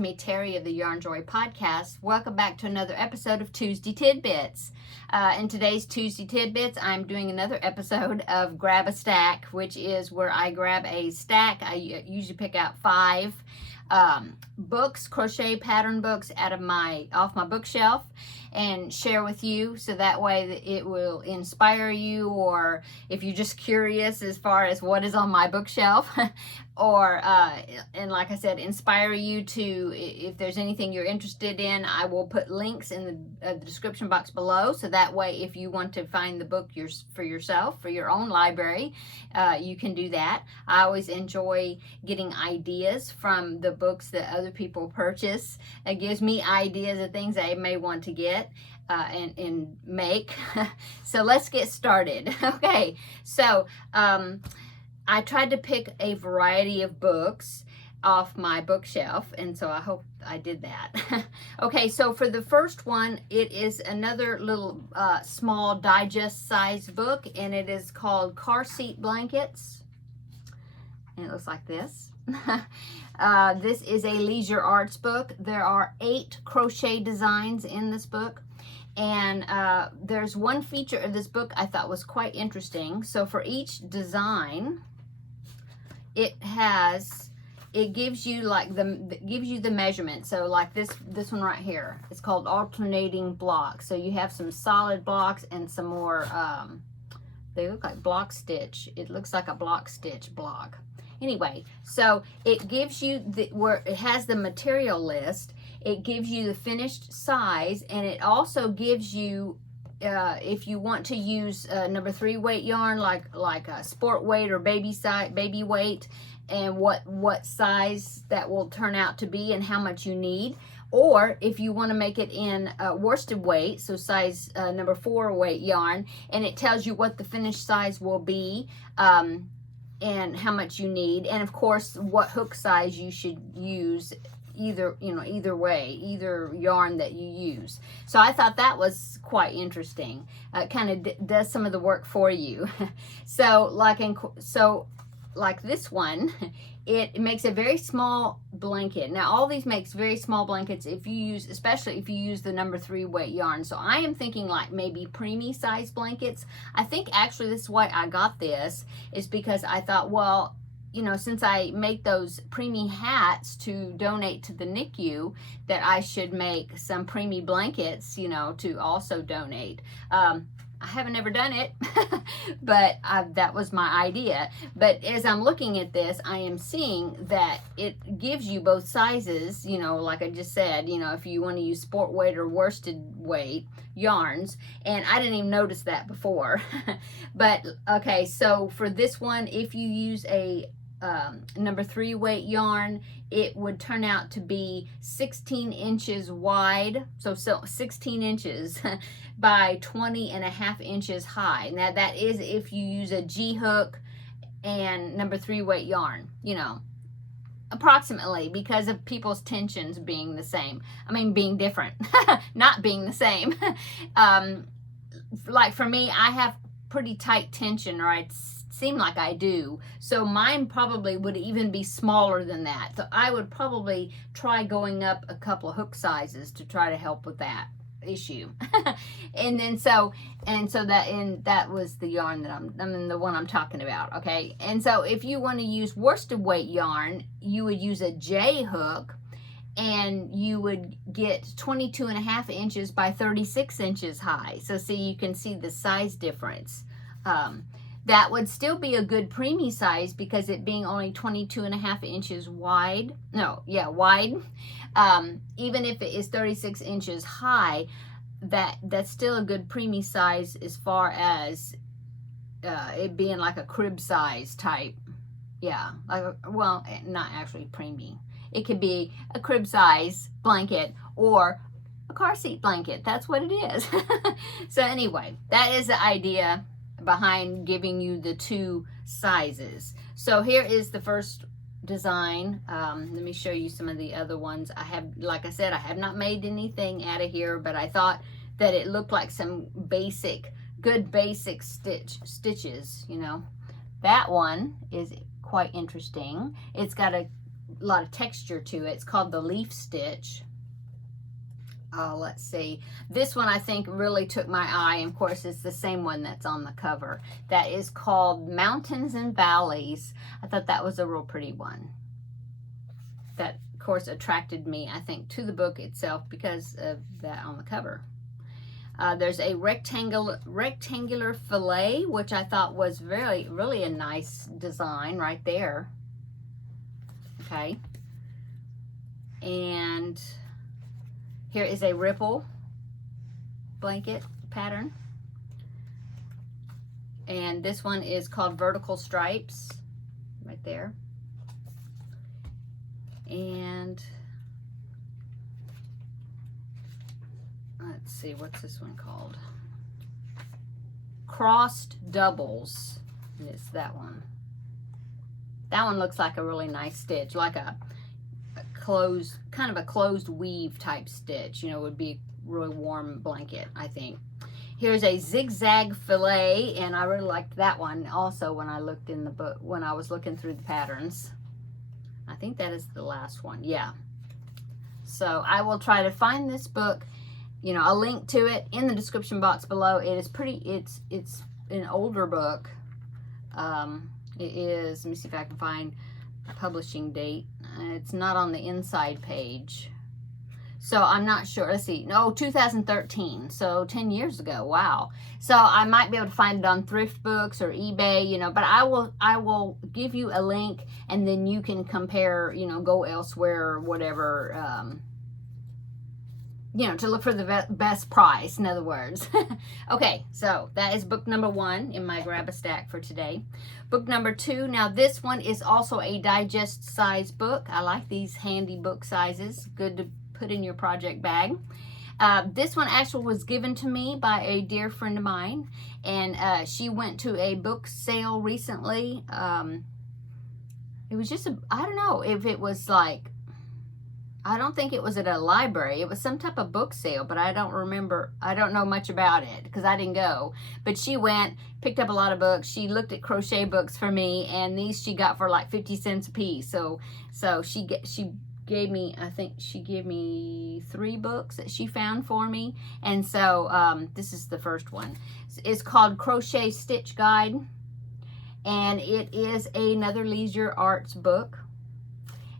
me, Terry of the Yarn Joy Podcast. Welcome back to another episode of Tuesday Tidbits. In today's Tuesday Tidbits, I'm doing another episode of Grab a Stack, which is where I grab a stack. I usually pick out 5 books, crochet pattern books off my bookshelf, and share with you, so that way it will inspire you, or if you're just curious as far as what is on my bookshelf, or and like I said, inspire you to, if there's anything you're interested in, I will put links in the description box below, so that way if you want to find the book for yourself, for your own library, you can do that. I always enjoy getting ideas from the books that other people purchase. It gives me ideas of things I may want to get and make. So let's get started. Okay, so I tried to pick a variety of books off my bookshelf, and so I hope I did that. Okay, so for the first one, it is another little small digest size book, and it is called Car Seat Blankets, and it looks like this. This is a leisure arts book. There are 8 crochet designs in this book, and there's one feature of this book I thought was quite interesting. So for each design, it gives you the measurement. So like this one right here, it's called alternating blocks. So you have some solid blocks and some more, they look like block stitch. It looks like a block stitch block. Anyway, so it gives you where it has the material list, it gives you the finished size, and it also gives you, if you want to use number 3 weight yarn, like a sport weight or baby weight, and what size that will turn out to be and how much you need. Or if you want to make it in worsted weight, so size number 4 weight yarn, and it tells you what the finished size will be, and how much you need, and of course what hook size you should use, either way, either yarn that you use. So I thought that was quite interesting. It kind of does some of the work for you. So like this one, it makes a very small blanket. Now all these makes very small blankets especially if you use the number 3 weight yarn. So I am thinking like maybe preemie size blankets. I think actually this is why I got this, is because I thought, well, since I make those preemie hats to donate to the NICU, that I should make some preemie blankets, to also donate. I haven't ever done it, but that was my idea. But as I'm looking at this, I am seeing that it gives you both sizes, like I just said, if you want to use sport weight or worsted weight yarns, and I didn't even notice that before. But okay, so for this one, if you use a number 3 weight yarn, it would turn out to be 16 inches wide, so 16 inches by 20.5 inches high. Now that is if you use a G hook and number 3 weight yarn, approximately, because of people's tensions being the same. I mean, being different, not being the same. Like for me, I have pretty tight tension, or I seem like I do, so mine probably would even be smaller than that. So I would probably try going up a couple of hook sizes to try to help with that issue. And that was the yarn that the one I'm talking about. Okay, and so if you want to use worsted weight yarn, you would use a J hook, and you would get 22.5 inches by 36 inches high. So see, you can see the size difference. That would still be a good preemie size, because it being only 22.5 inches wide. Wide. Even if it is 36 inches high, that's still a good preemie size, as far as it being like a crib size type. Yeah, well, not actually preemie. It could be a crib size blanket or a car seat blanket. That's what it is. So anyway, that is the idea behind giving you the 2 sizes. So here is the first design. Let me show you some of the other ones. Like I said, I have not made anything out of here, but I thought that it looked like some good basic stitches. That one is quite interesting. It's got a lot of texture to it. It's called the leaf stitch. Let's see. This one I think really took my eye. And of course, it's the same one that's on the cover. That is called Mountains and Valleys. I thought that was a real pretty one. That, of course, attracted me, I think, to the book itself because of that on the cover. There's a rectangular fillet, which I thought was really a nice design right there. Okay. And here is a ripple blanket pattern. And this one is called Vertical Stripes, right there. And let's see, what's this one called? Crossed Doubles. And it's that one. That one looks like a really nice stitch, like a closed, kind of a closed weave type stitch. You know, would be a really warm blanket, I think. Here's a zigzag fillet, and I really liked that one also when I looked in the book, when I was looking through the patterns. I think that is the last one, yeah. So I will try to find this book, you know, a link to it in the description box below. It is pretty, it's an older book. It is, let me see if I can find a publishing date. It's not on the inside page. So I'm not sure. Let's see. No, 2013. So 10 years ago. Wow. So I might be able to find it on Thrift Books or eBay, you know, but I will give you a link, and then you can compare, you know, go elsewhere or whatever, you know, to look for the best price, in other words. Okay, so that is book number 1 in my grab a stack for today. Book number 2, now this one is also a digest size book. I like these handy book sizes. Good to put in your project bag. This one actually was given to me by a dear friend of mine, and she went to a book sale recently. It was just I don't know if it was like, I don't think it was at a library. It was some type of book sale, but I don't remember. I don't know much about it because I didn't go. But she went, picked up a lot of books. She looked at crochet books for me, and these she got for like 50 cents a piece. So she gave me, I think she gave me 3 books that she found for me. And so this is the first one. It's called Crochet Stitch Guide, and it is another Leisure Arts book.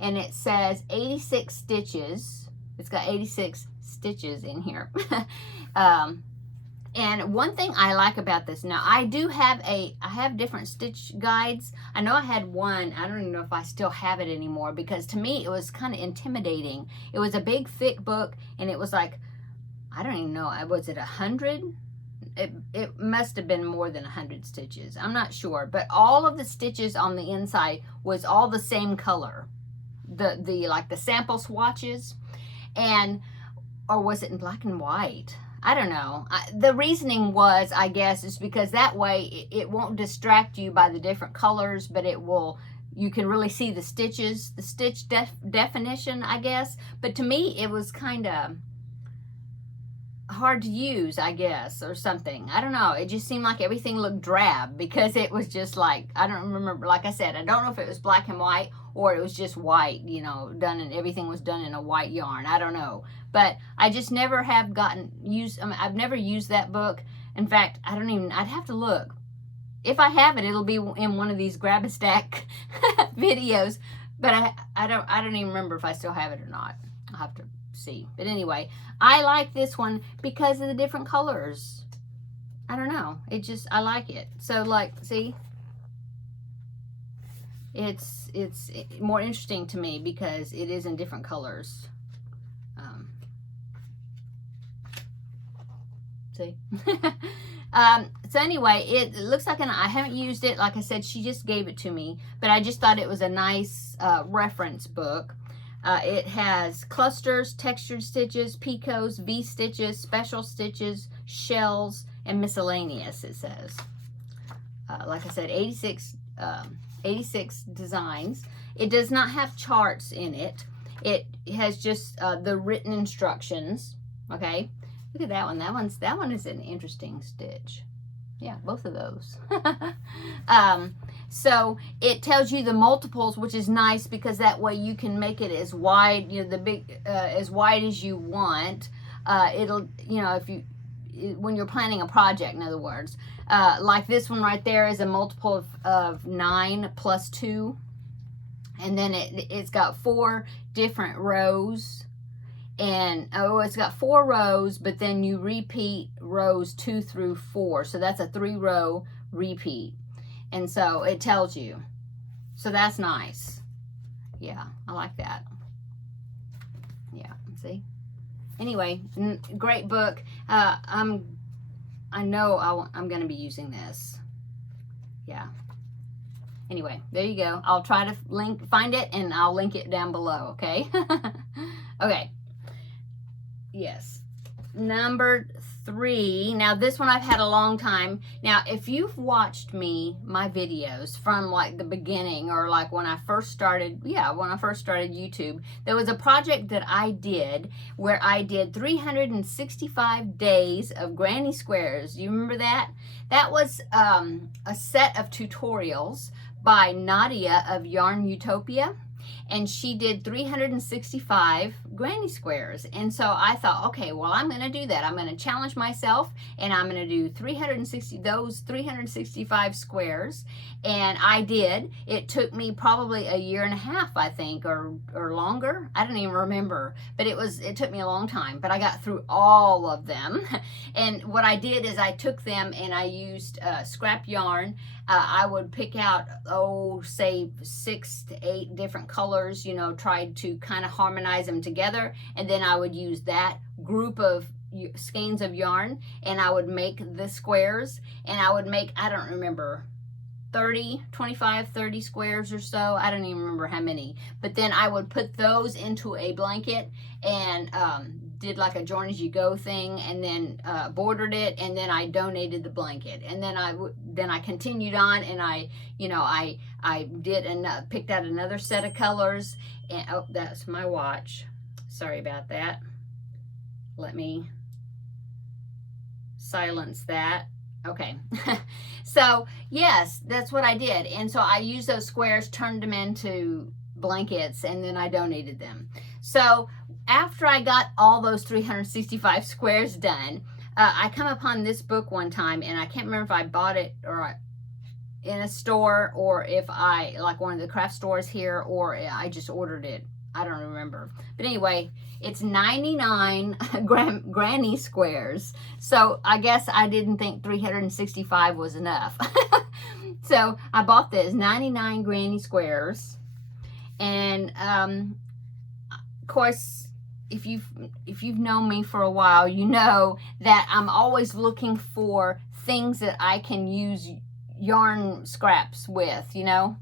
And it says 86 stitches. It's got 86 stitches in here. And one thing I like about this, now I have different stitch guides. I know I had one, I don't even know if I still have it anymore, because to me it was kind of intimidating. It was a big thick book, and it was like, I don't even know, was it 100? It must have been more than 100 stitches. I'm not sure, but all of the stitches on the inside was all the same color. Like the sample swatches, or was it in black and white? I don't know. The reasoning was, I guess, is because that way it won't distract you by the different colors, but it will, you can really see the stitches, the stitch definition, I guess. But to me, it was kind of hard to use, I guess, or something. I don't know. It just seemed like everything looked drab, because it was just like, I don't remember, like I said, I don't know if it was black and white or it was just white, you know, everything was done in a white yarn. I don't know. But I just never have I've never used that book. In fact, I'd have to look. If I have it, it'll be in one of these grab a stack videos. But I don't even remember if I still have it or not. I'll have to see. But anyway, I like this one because of the different colors. I don't know. I like it. So like, see? It's more interesting to me because it is in different colors. See? So anyway, it looks like I haven't used it. Like I said, she just gave it to me, but I just thought it was a nice reference book. It has clusters, textured stitches, picots, V-stitches, special stitches, shells, and miscellaneous, it says. Like I said, 86 designs. It does not have charts in it. It has just the written instructions. Okay, look at that one. That one is an interesting stitch. Yeah, both of those. So it tells you the multiples, which is nice because that way you can make it as wide, you know, the big, as wide as you want. It'll, you know, when you're planning a project, in other words, like this one right there is a multiple of 9 plus 2. And then it's got 4 different rows. And it's got 4 rows, but then you repeat rows 2 through 4. So that's a 3-row repeat. And so it tells you. So that's nice. Yeah, I like that. Yeah, see? Anyway, great book. I know I'm going to be using this. Yeah. Anyway, there you go. I'll try to find it, and I'll link it down below, okay? Okay. Yes. Number 3. Now, this one I've had a long time. Now, if you've watched my videos from like the beginning, or like when I first started, YouTube, there was a project that I did where I did 365 days of granny squares. You remember that? That was a set of tutorials by Nadia of Yarn Utopia. And she did 365 granny squares. And so I thought, okay, well, I'm going to do that. I'm going to challenge myself, and I'm going to do 365 squares. And I did. It took me probably a year and a half, I think, or longer. I don't even remember. But it took me a long time. But I got through all of them. And what I did is I took them and I used scrap yarn. I would pick out, say 6 to 8 different colors, you know, tried to kind of harmonize them together. And then I would use that group of skeins of yarn, and I would make the squares. And I would make, I don't remember, 25, 30 squares or so. I don't even remember how many. But then I would put those into a blanket and did like a join as you go thing, and then bordered it, and then I donated the blanket. And then I continued on, and I did and picked out another set of colors. And oh, that's my watch. Sorry about that. Let me silence that. Okay. So yes, that's what I did. And so I used those squares, turned them into blankets, and then I donated them. So after I got all those 365 squares done, I come upon this book one time, and I can't remember if I bought it or in a store, or if I, like one of the craft stores here, or I just ordered it. I don't remember. But anyway, it's 99 granny squares. So I guess I didn't think 365 was enough. So I bought this 99 granny squares. And of course, if you've known me for a while, you know that I'm always looking for things that I can use yarn scraps with, you know,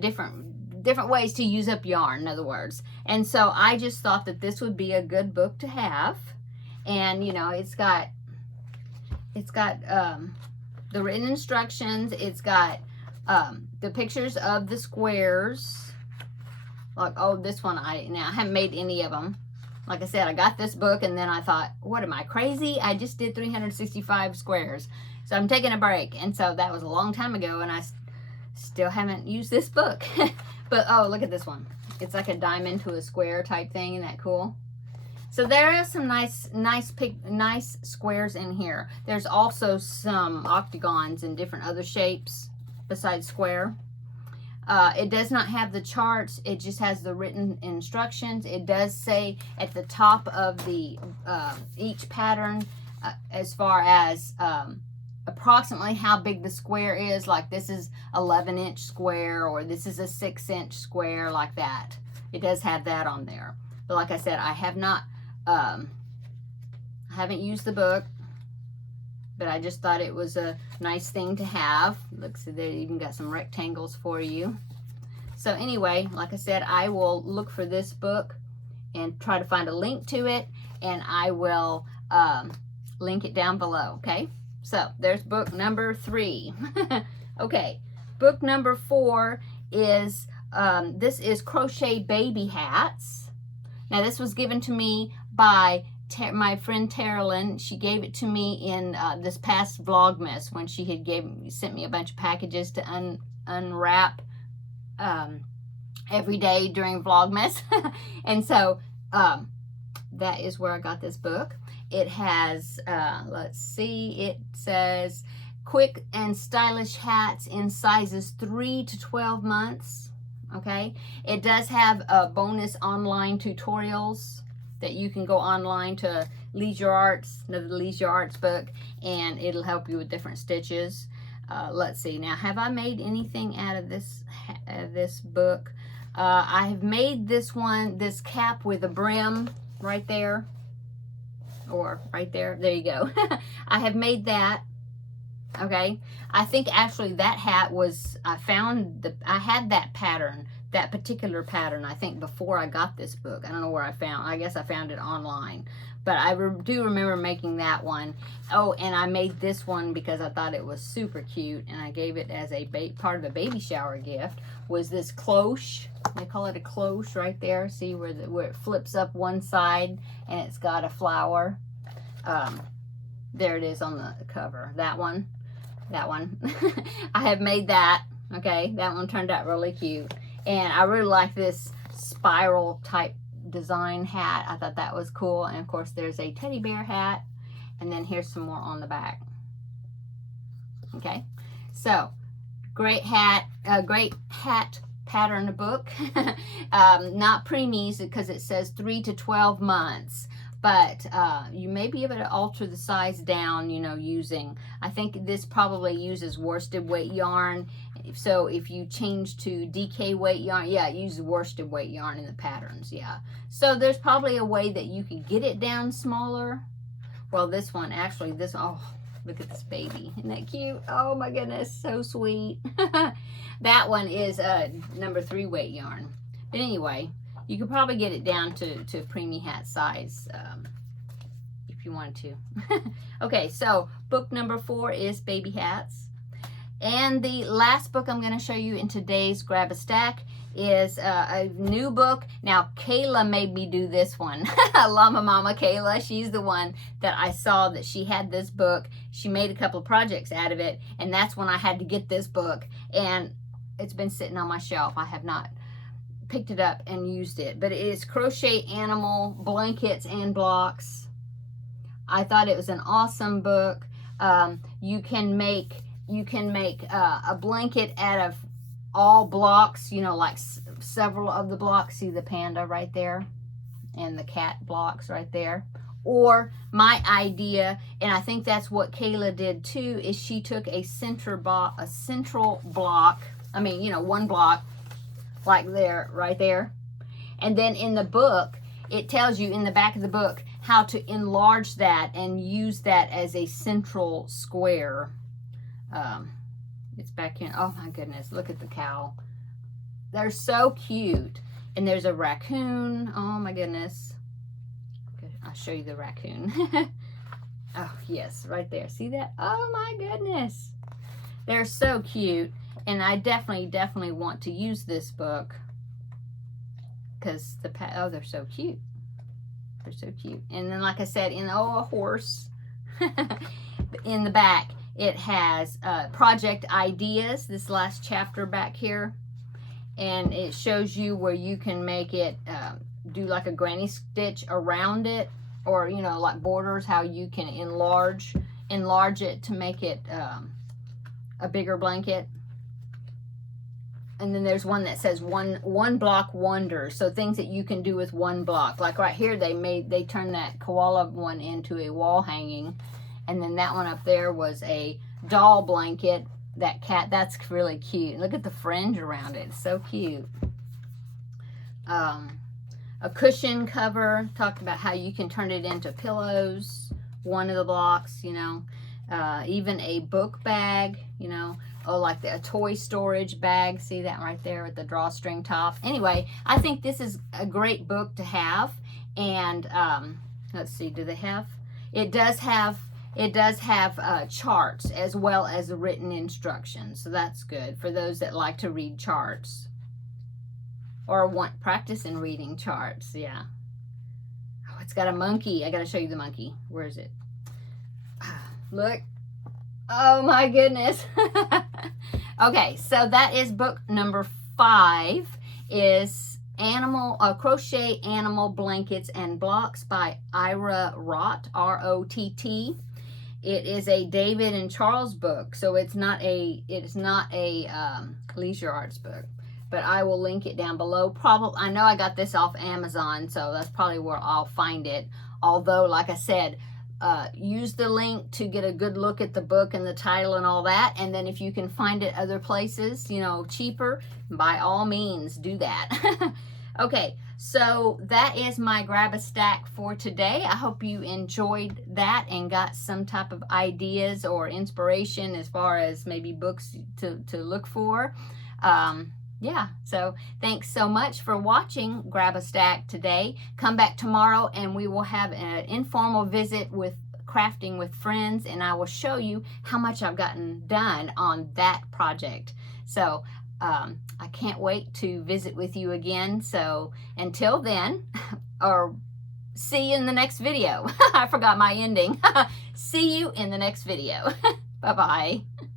different ways to use up yarn, in other words. And so I just thought that this would be a good book to have. And you know, it's got the written instructions. It's got the pictures of the squares. Like, oh, this one I haven't made any of them. Like I said, I got this book, and then I thought, what, am I crazy? I just did 365 squares. So I'm taking a break. And so that was a long time ago, and I still haven't used this book. But oh, look at this one. It's like a diamond to a square type thing. Isn't that cool? So there are some nice squares in here. There's also some octagons and different other shapes besides square. It does not have the charts. It just has the written instructions. It does say at the top of the each pattern as far as approximately how big the square is. Like this is 11-inch square, or this is a 6-inch square, like that. It does have that on there. But like I said, I have not, I haven't used the book, but I just thought it was a nice thing to have. Look, so they even got some rectangles for you. So anyway, like I said, I will look for this book and try to find a link to it, and I will link it down below, okay? So there's book number 3. Okay, book number 4 is, this is Crochet Baby Hats. Now this was given to me by my friend Terri, she gave it to me in this past Vlogmas when she had sent me a bunch of packages to unwrap every day during Vlogmas. And so that is where I got this book. It has, let's see, it says quick and stylish hats in sizes 3 to 12 months. Okay, it does have bonus online tutorials that you can go online to Leisure Arts, another Leisure Arts book, and it'll help you with different stitches. Let's see, now have I made anything out of this book? I have made this cap with a brim right there, or right there, there you go. I have made that. Okay, I think actually that hat was, I had that pattern, that particular pattern, I think before I got this book. I don't know where I guess I found it online, but I do remember making that one. Oh, and I made this one because I thought it was super cute, and I gave it as a part of a baby shower gift, was this cloche. They call it a cloche right there. See where it flips up one side and it's got a flower. There it is on the cover, that one. I have made that. Okay, that one turned out really cute, and I really like this spiral type design hat. I thought that was cool. And of course there's a teddy bear hat, and then here's some more on the back. Okay, so great hat pattern book. Not preemies because it says 3 to 12 months. But you may be able to alter the size down, you know, using, I think this probably uses worsted weight yarn. So if you change to DK weight yarn, yeah, use worsted weight yarn in the patterns, yeah. So there's probably a way that you can get it down smaller. Well, this one, actually, oh, look at this baby. Isn't that cute? Oh my goodness, so sweet. That one is number 3 weight yarn. But anyway, you could probably get it down to preemie hat size if you wanted to. Okay, so book number 4 is Baby Hats. And the last book I'm going to show you in today's Grab a Stack is a new book. Now, Kayla made me do this one. Llama Mama Kayla, she's the one that I saw that she had this book. She made a couple of projects out of it, and that's when I had to get this book. And it's been sitting on my shelf. I have not picked it up and used it, but it is Crochet Animal Blankets and Blocks. I thought it was an awesome book. You can make a blanket out of all blocks, you know, like several of the blocks. See the panda right there and the cat blocks right there. Or my idea, and I think that's what Kayla did too, is she took a central block, I mean, you know, one block like there, right there. And then in the book, it tells you in the back of the book how to enlarge that and use that as a central square. It's back in, oh my goodness, look at the cow. They're so cute. And there's a raccoon, oh my goodness. I'll show you the raccoon. Oh yes, right there, see that? Oh my goodness. They're so cute. And I definitely want to use this book because oh, they're so cute. They're so cute. And then, like I said, a horse. In the back, it has project ideas, this last chapter back here. And it shows you where you can make it, do like a granny stitch around it, or, you know, like borders, how you can enlarge it to make it a bigger blanket. And then there's one that says one block wonders. So things that you can do with one block. Like right here, they turned that koala one into a wall hanging. And then that one up there was a doll blanket. That cat, that's really cute. Look at the fringe around it. It's so cute. A cushion cover. Talked about how you can turn it into pillows. One of the blocks, you know. Even a book bag, you know. Oh, like a toy storage bag. See that right there with the drawstring top. Anyway, I think this is a great book to have. And let's see, do they have? It does have charts as well as written instructions. So that's good for those that like to read charts or want practice in reading charts. Yeah. Oh, It's got a monkey. I got to show you the monkey. Where is it? Look. Oh my goodness. Okay, so that is book number 5, is Crochet Animal Blankets and Blocks by Ira Rott, R-O-T-T. It is a David and Charles book, so it's not a leisure arts book, but I will link it down below. I know I got this off Amazon, so that's probably where I'll find it. Although, like I said, use the link to get a good look at the book and the title and all that. And then if you can find it other places, you know, cheaper, by all means, do that. Okay, so that is my grab a stack for today. I hope you enjoyed that and got some type of ideas or inspiration as far as maybe books to look for. Yeah, so thanks so much for watching Grab a Stack today. Come back tomorrow and we will have an informal visit with Crafting with Friends, and I will show you how much I've gotten done on that project. So I can't wait to visit with you again. So until then, or see you in the next video. I forgot my ending. See you in the next video. Bye-bye.